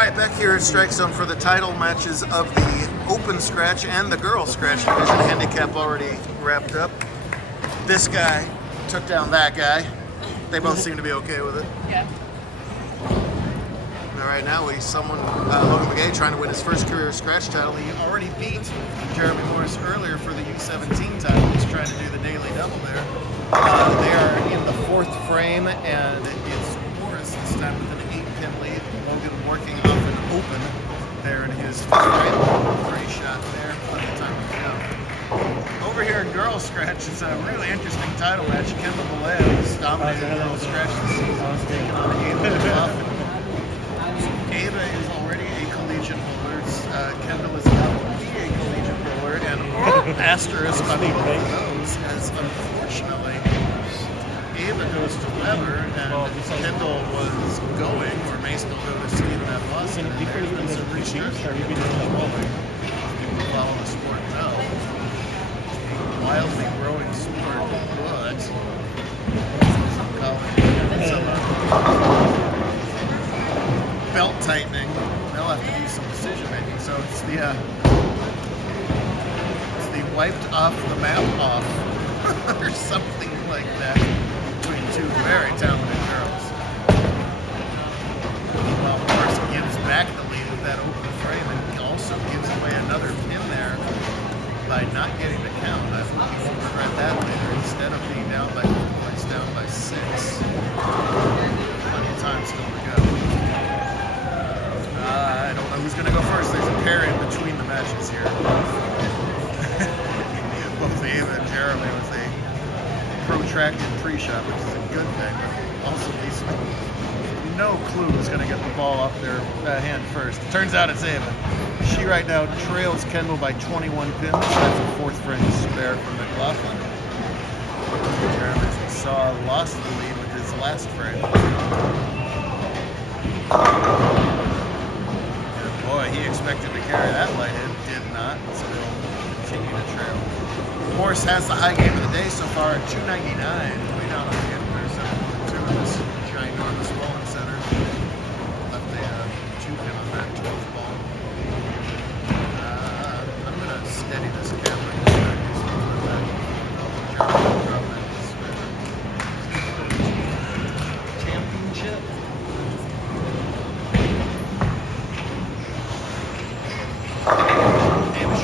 Alright, back here at Strike Zone for the title matches of the Open Scratch and the Girl Scratch division. Handicap already wrapped up. This guy took down that guy. They both seem to be okay with it. Yeah. Alright, now we someone, Logan McGay, trying to win his first career scratch title. He already beat Jeremy Morris earlier for the U17 title. He's trying to do the daily double there. They are in the fourth frame, and it's Morris this time with an 8-pin lead. Logan working off an open there in his fifth frame. Great shot there. Plenty of time to go. Over here in Girls Scratch, it's a really interesting title match. Kendall Malaya is dominating Girls Scratch this season. He's taking on Ava McLaughlin. Ava is already a collegiate bowler. Kendall is about to be a collegiate bowler, and asterisk on both of those, as unfortunately Ava goes to Weber, and Kendall was going, or may still go to Stephen F. Austin. And there's been some restructuring in bowling. People who follow the sport know. Wildly growing sport, but some college, some belt tightening, they'll have to do some decision making. So it's the wiped off the map off or something like that between two very talented girls. While Morris gives back the lead with that open frame, and he also gives away another pin there by not getting the count. I think he won't regret that later. Instead of being down by 4 points, down by 6. Plenty of time still to go. I don't know who's going to go first. There's a pair in between the matches here. Both Ava and Jeremy with a protracted pre-shot, which is a good thing, but also leaves no clue who's going to get the ball off their hand first. Turns out it's Ava. She right now trails Kendall by 21 pins. That's a fourth frame spare from McLaughlin. Jeremy, as we saw, lost the lead with his last frame. Boy, he expected to carry that light hit, did not. Still continue to trail. Morris has the high game of the day so far at 299. Way down on the end there, 7-2 in this ginormous bowling center. Left a 2-pin on that 12th ball. I'm going to steady this camera. Championship.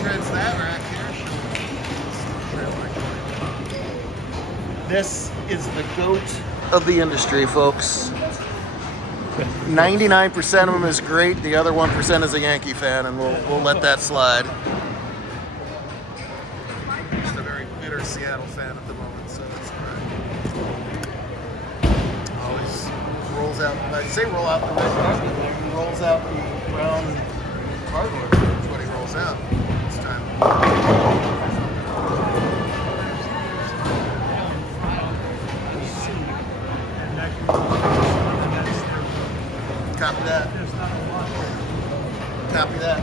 Shreds that rack here. This is the goat of the industry, folks. 99% of them is great. The other 1% is a Yankee fan, and we'll let that slide. Just a very bitter Seattle fan at the moment, so it's alright. Always rolls out. I say roll out the red carpet. He rolls out the brown cardboard. That's what he rolls out this time. Copy that. Copy that.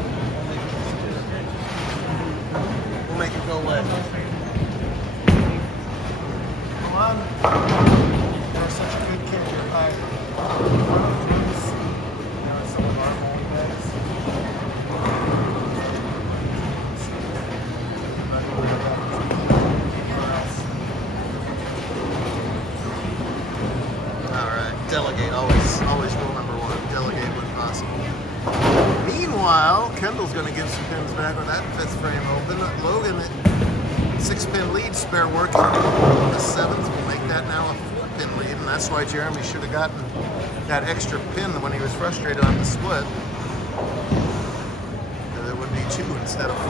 We'll make it go away. Come on. You're such a good kid. You're high. Some of our bowling bags. Delegate, always rule number 1. Delegate when possible. Meanwhile, Kendall's going to give some pins back with that 5th frame open. Logan, 6-pin lead, spare working. The 7th will make that now a 4-pin lead, and that's why Jeremy should have gotten that extra pin when he was frustrated on the split. There would be 2 instead of 4.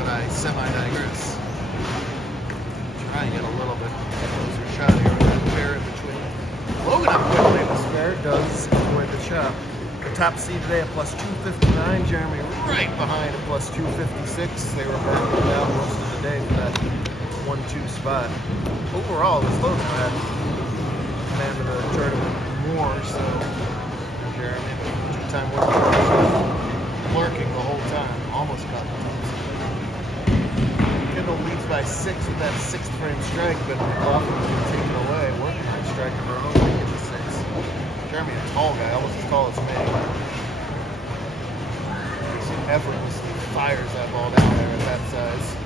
But I semi-digress. Try and get a little bit closer shot here with that pair in between. Logan up quickly in the spare, does avoid the chop. The top seed today at plus 259, Jeremy right behind at plus 256. They were battling down most of the day for that 1-2 spot. Overall, this Logan had command of the tournament more so than Jeremy. 2-time winner, lurking the whole time, almost caught the top seed. Kendall leads by 6 with that 6th frame strike, but often taken away. Working on strike of her own to get to 6. Jeremy, a tall guy, almost as tall as me. effortlessly fires that ball down there at that size.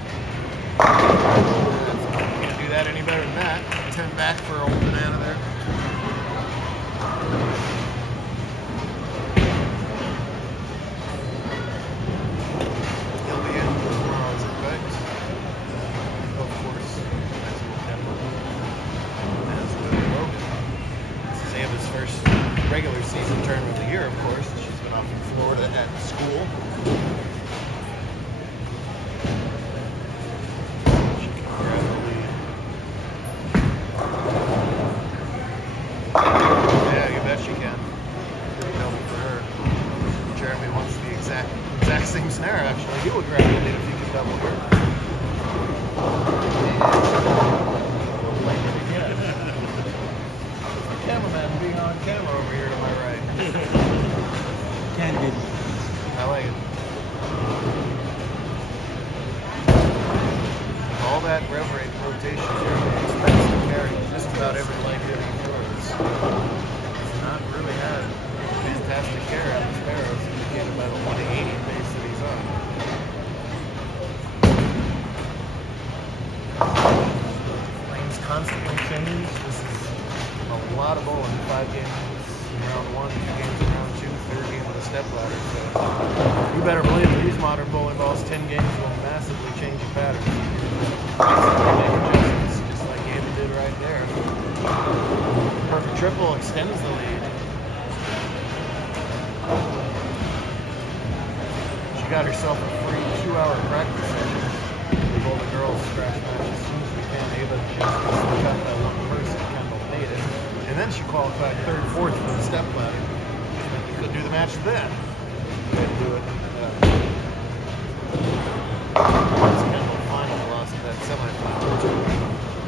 Can't do that any better than that. 10 back for old banana there. He'll be in for tomorrow's invite. Of course, as will Kemba. As will Logan. This is Ava's first regular season tournament of the year, of course. She's been off in Florida at school. She can grab the lead. Yeah, you bet she can. Pretty double for her. Jeremy wants the exact same snare, actually. He would grab the lead if he could double her. And like it again. Cameraman being on camera over here to my right. Candid. I like it. All that rev rate rotation here expects to carry just about every light hitting throws. He's not really had fantastic carry on the Sparrows, indicated by the 180 pace that he's on. Lanes constantly change. This is a lot of bowling. 5 games in round 1, 2 games in round 2, 3rd game of the step ladder. So you better believe that these modern bowling balls, 10 games will massively change your pattern. Make adjustments, just like Ava did right there. Perfect triple extends the lead. She got herself a free 2-hour practice session with all the girls scratch match as soon as we can. Ava just got that one person. Kendall made it. And then she qualified 3rd, 4th for the step ladder. We could do the match then. Couldn't do it. Kendall finally lost that semifinal to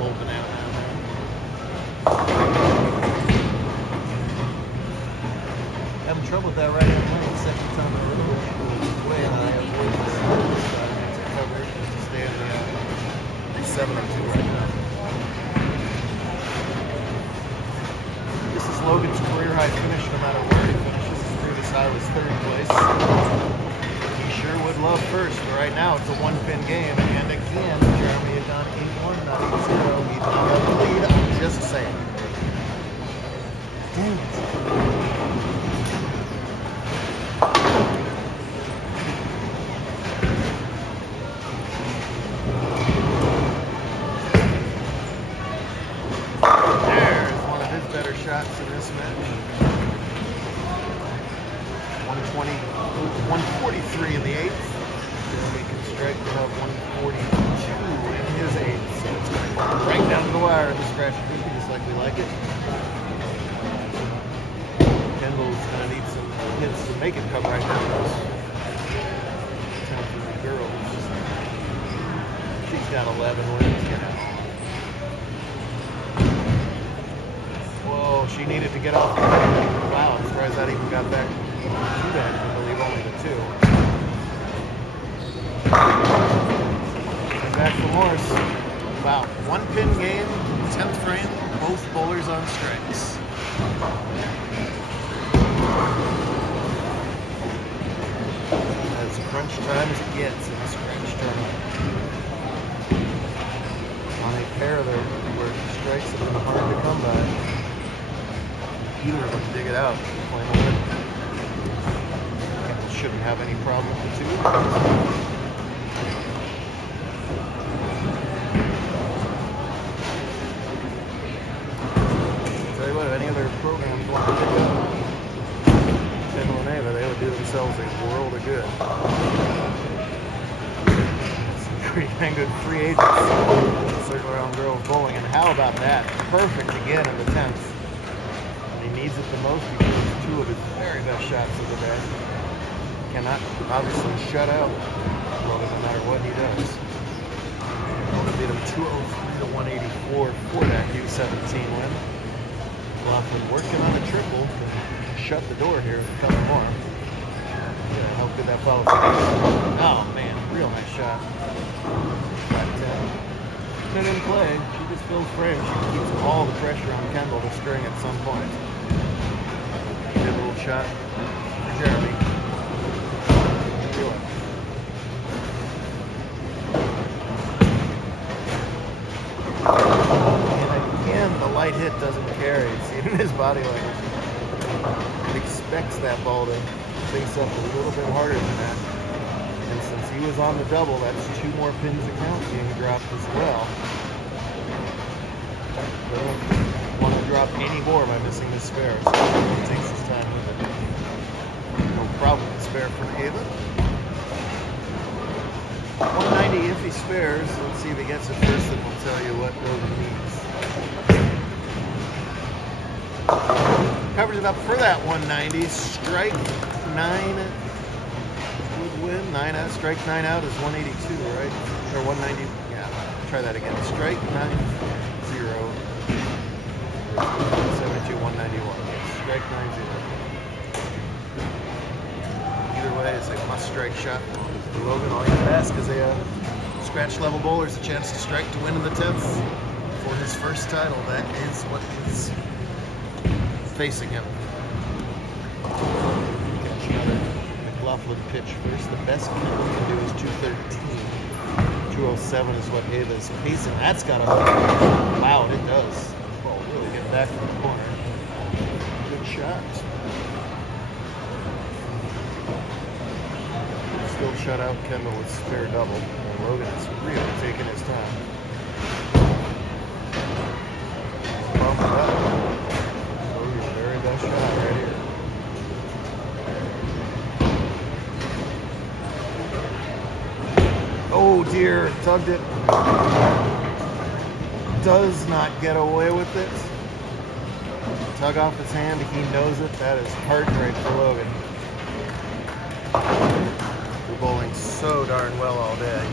old banana down there. Having trouble with that right hand lane, second time in a row. Way and I avoid this to cover just to stay in the 7-2 right now. This is Logan's career high finish no matter where he finishes. His previous high was 3rd place. He sure would love first, but right now it's a 1-pin game. And again, Jeremy had gone 8-1, not 8-0. He did not have the lead. I'm just saying. Damn it. Shots in this match. 120, 143 in the 8th. Jeremy can strike to have 142 in his 8th. So it's going to go right down to the wire in the scratch and just like we like it. Kendall's going to need some hits to make it come right down to us. Time for the girls. She's got 11 wins, you know. She needed to get off the ground. Wow, I'm surprised that even got back to that. I believe only the 2. And back for Morris. Wow, 1-pin game, 10th frame, both bowlers on strikes. As crunch time as it gets in the scratch tournament. On a pair there where strikes have been hard to come by. Either of them dig it out. Shouldn't have any problem with the 2. Tell you what, if any other programs want to pick up Kendall and Ava, they would do themselves a world of good. Some pretty dang good free agents. Circle around girls bowling. And how about that? Perfect again in the 10th. He needs it the most because it's 2 of his very best shots of the day. Cannot obviously shut out Logan no matter what he does. Logan beat him 203 to 184 for that U17 win. Laughlin working on a triple to shut the door here with a couple more. Yeah, how good that follow through. Oh man, real nice shot. 5-10. In play, she just fills frame. She keeps all the pressure on Kendall to string at some point. Good little shot for Jeremy. hit doesn't care. You've seen in his body language. He expects that ball to face up a little bit harder than that. And since he was on the double, that's 2 more pins of count being dropped as well. They don't want to drop any more by missing this spare, so he takes his time with it. No problem with spare for Ava. 190 if he spares. Let's see if he gets it first, and we'll tell you what Logan needs. Covers it up for that 190. Strike 9 would win. 9 out. Strike 9 out is 182, right? Or 190. Yeah. Try that again. Strike 9 0. 72 191. Strike 9 0. Either way, it's a must-strike shot. For Logan, all you can ask is a scratch level bowler's a chance to strike to win in the 10th for his first title. That is what is facing him. Catch another McLaughlin pitch first. The best Kendall can do is 213. 207 is what Ava is pacing. That's got to wow, it does. Ball really get back from the corner. Good shot. Still shut out Kendall with spare double. And Logan is really taking his time. Bump it up. Logan's very best shot right here. Oh dear, tugged it. Does not get away with it. Tug off his hand, he knows it. That is hard right for Logan. Bowling so darn well all day.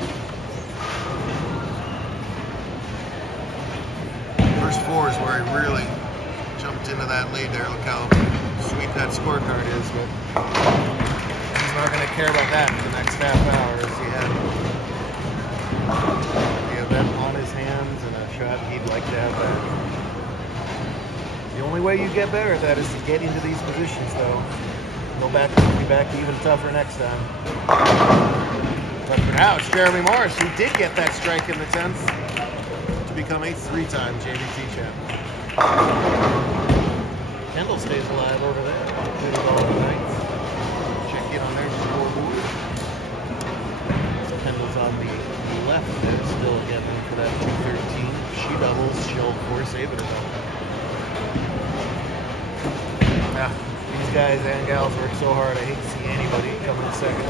First 4 is where he really jumped into that lead there. Look how sweet that scorecard is, but he's not going to care about that for the next half hour as he had the event on his hands and a shot he'd like to have back. The only way you get better at that is to get into these positions, though. Go back, be back even tougher next time. But for now, it's Jeremy Morris who did get that strike in the 10th to become a 3-time JBT champion. Kendall stays alive over there. Did it all night. Check in on their scoreboard. So Kendall's on the left there, still getting for that 213. If she doubles, she'll force Ava to double. Yeah. These guys and gals work so hard, I hate to see anybody come in second.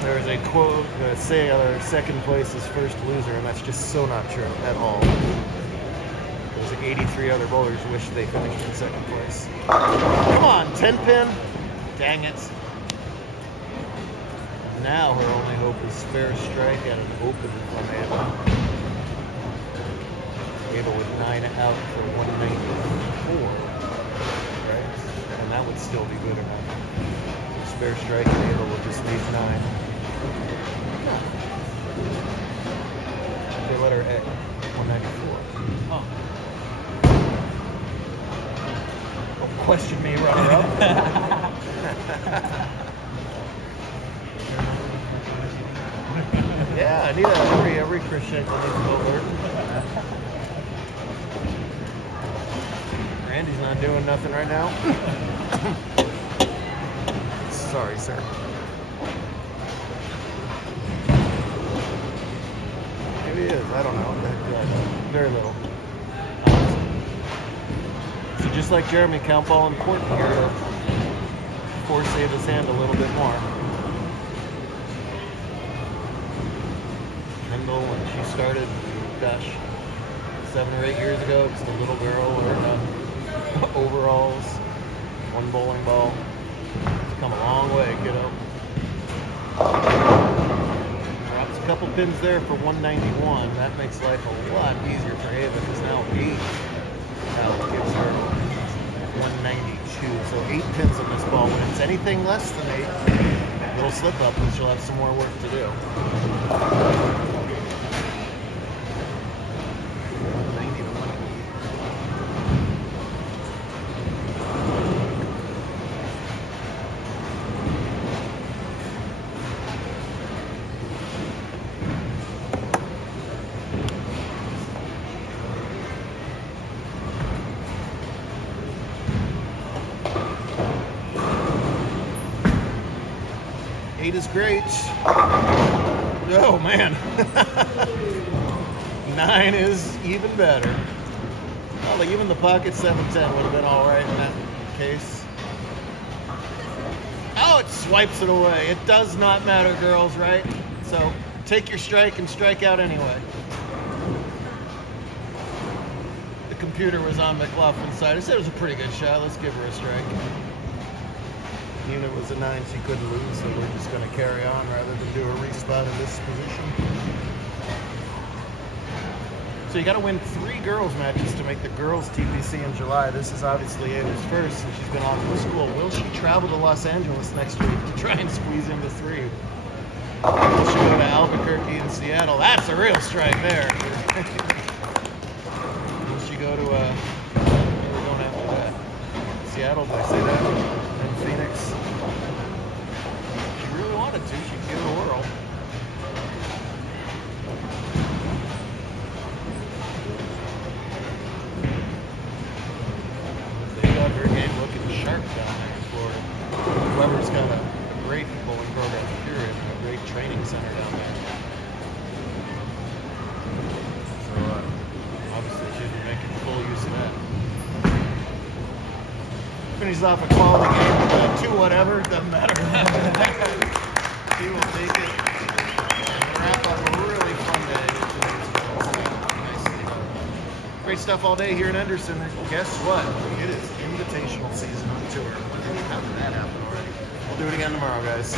There's a quote say second place is first loser, and that's just so not true at all. There's 83 other bowlers who wish they finished in second place. Come on, 10 pin. Dang it. Now her only hope is spare strike and an open from Ava. Ava with 9 out for 194, right? And that would still be good enough. So spare strike and Ava will just need 9. Okay, letter A, 194. Oh. Don't question me, runner-up. Yeah, I need every Christian needs to go learn. Randy's not doing nothing right now. Sorry, sir. Maybe he is. I don't know. Very little. So just like Jeremy, count ball important here to force Ava's hand a little bit more. Kendall, when she started, gosh, 7 or 8 years ago, just a little girl wearing overalls, 1 bowling ball. It's come a long way, kiddo. Drops a couple pins there for 191. That makes life a lot easier for Ava because now 8 now gives her 192. So 8 pins on this ball. When it's anything less than 8, it'll slip up and she'll have some more work to do. 190 to 180. 8 is great. Oh, man. 9 is even better. Well, even the pocket 710 would have been all right in that case. Oh, it swipes it away. It does not matter, girls, right? So take your strike and strike out anyway. The computer was on McLaughlin's side. I said it was a pretty good shot. Let's give her a strike. Unit was a 9 she couldn't lose, so we're just going to carry on rather than do a respot in this position. So you got to win 3 girls matches to make the girls TPC in July. This is obviously Ava's first, and she's been off from school. Will she travel to Los Angeles next week to try and squeeze into 3? Will she go to Albuquerque and Seattle? That's a real strike there. Will she go to where are we going after that? Seattle, did I say that? And Phoenix. If she really wanted to, she could give it a whirl. Her game looking sharp down there in Florida. Weber's got a great bowling program, period, and a great training center down there. So obviously she'll be making full use of that. Finishes off a quality game, 2 whatever, doesn't matter. She will take it. And wrap up a really fun day. Nicely done. Great stuff all day here in Henderson. And guess what? It is invitational season on tour. How did that happen already? We'll do it again tomorrow, guys.